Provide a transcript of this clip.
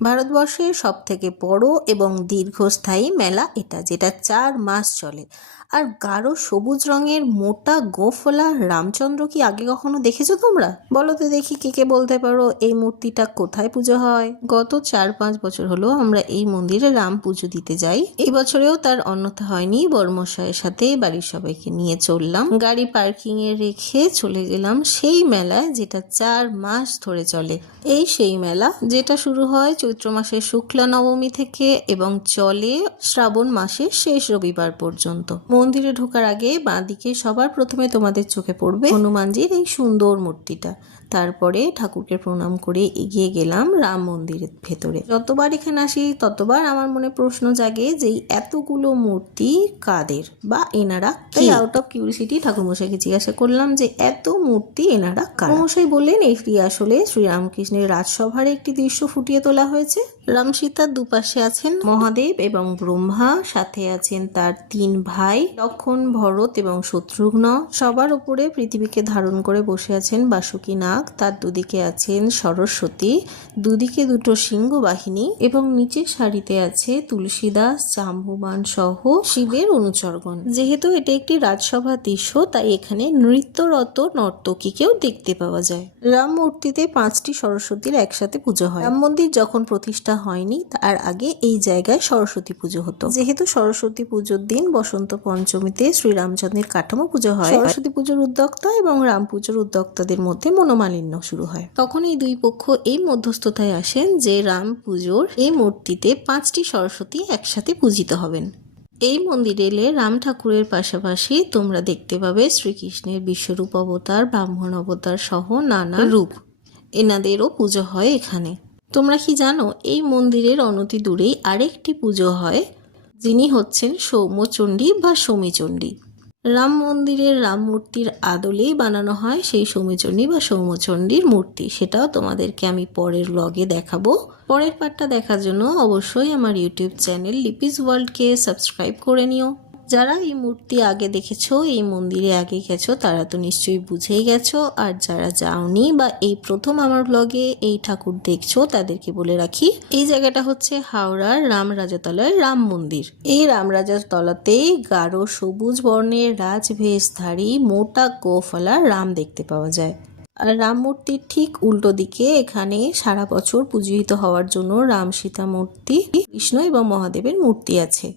ভারতবর্ষের সবথেকে বড় এবং দীর্ঘস্থায়ী মেলা এটা, যেটা 4 মাস চলে। আর গাঢ় সবুজ রঙের মোটা গোঁফওয়ালা রামচন্দ্র কি আগে কখনো দেখেছো তোমরা? বলো তো দেখি, কে কে বলতে পারো এই মূর্তিটা কোথায় পুজো হয়? গত 4-5 বছর হলো আমরা এই মন্দিরে রাম পুজো দিতে যাই। এই বছরেও তার অন্যথা হয়নি। বর্মশাইয়ের সাথে বাড়ির সবাইকে নিয়ে চললাম, গাড়ি পার্কিং এ রেখে চলে গেলাম সেই মেলায়, যেটা 4 মাস ধরে চলে। এই সেই মেলা যেটা শুরু হয় চৈত্র মাসের শুক্লা নবমী থেকে এবং চলে শ্রাবণ মাসের শেষ রবিবার পর্যন্ত। মন্দিরে ঢোকার আগে বাঁদিকে সবার প্রথমে তোমাদের চোখে পড়বে হনুমানজির এই সুন্দর মূর্তিটা। তারপরে ঠাকুরকে প্রণাম করে এগিয়ে গেলাম রাম মন্দিরের ভেতরে। যতবার এখানে আসি ততবার আমার মনে প্রশ্ন জাগে যে এতগুলো মূর্তি কাদের বা এনারা কি? আউট অফ কিউরিসিটি ঠাকুরমশাইকে জিজ্ঞাসা করলাম যে এত মূর্তি এনারা কারা? ঠাকুরমশাই বললেন এটি আসলে শ্রীরামকৃষ্ণের রাজসভার একটি দৃশ্য ফুটিয়ে তোলা হয়েছে। রাম সীতার দুপাশে আছেন মহাদেব এবং ব্রহ্মা, সাথে আছেন তার 3 ভাই লক্ষণ, ভরত এবং শত্রুঘ্ন। সবার উপরে পৃথিবীকে ধারণ করে বসে আছেন বাসুকী নাগ, তার দুদিকে আছেন সরস্বতী, দুদিকে 2টো সিংহ বাহিনী এবং নিচের সারিতে আছে তুলসীদাস, জাম্বুবান সহ শিবের অনুচরগণ। যেহেতু এটা একটি রাজসভা দৃশ্য, তাই এখানে নৃত্যরত নর্তকীকেও দেখতে পাওয়া যায়। রাম মূর্তিতে 5টি সরস্বতীর একসাথে পুজো হয়। রাম মন্দির যখন প্রতিষ্ঠা হয়নি তার আগে এই জায়গায় সরস্বতী পুজো হতো। যেহেতু সরস্বতী পুজোর দিন বসন্ত পঞ্চমীতে শ্রীরামচন্দ্রের কাঠামো পুজো হয়, সরস্বতী পুজোর উদ্যোক্তা এবং রাম পুজোর উদ্যোক্তাদের মধ্যে মনোমালিন্য শুরু হয়। তখন এই দুই পক্ষ এই মধ্যস্থতায় আসেন যে রাম পুজোর এই মূর্তিতে 5টি সরস্বতী একসাথে পূজিত হবেন। এই মন্দিরে এলে রাম ঠাকুরের পাশাপাশি তোমরা দেখতে পাবে শ্রীকৃষ্ণের বিশ্বরূপ অবতার, ব্রাহ্মণ অবতার সহ নানা রূপ। এনাদেরও পুজো হয় এখানে। তোমরা কি জানো এই মন্দিরের অনতি দূরেই আরেকটি পুজো হয়, যিনি হচ্ছেন সৌম্যচণ্ডী বা সৌমিচণ্ডী। রাম মন্দিরের রাম মূর্তির আদলেই বানানো হয় সেই সৌমিচণ্ডী বা সৌম্যচণ্ডীর মূর্তি। সেটাও তোমাদেরকে আমি পরের ব্লগে দেখাবো। পরের পার্টটা দেখার জন্য অবশ্যই আমার ইউটিউব চ্যানেল লিপিস ওয়ার্ল্ডকে সাবস্ক্রাইব করে নিও। যারা এই মূর্তি আগে দেখেছো, এই মন্দিরে আগে গেছো, তারা তো নিশ্চয়ই বুঝেই গেছো। আর যারা যাওনি বা এই প্রথম আমার ব্লগে এই ঠাকুর দেখছো, তাদেরকে বলে রাখি এই জায়গাটা হচ্ছে হাওড়ার রামরাজাতলার রাম মন্দির। এই রামরাজাতলাতেই গাঢ় সবুজ বর্ণের রাজভেশধারী মোটা গোঁফওয়ালা রাম দেখতে পাওয়া যায়। আর রাম মূর্তির ঠিক উল্টো দিকে এখানে সারা বছর পূজিত হওয়ার জন্য রাম সীতা মূর্তি, কৃষ্ণ এবং মহাদেবের মূর্তি আছে।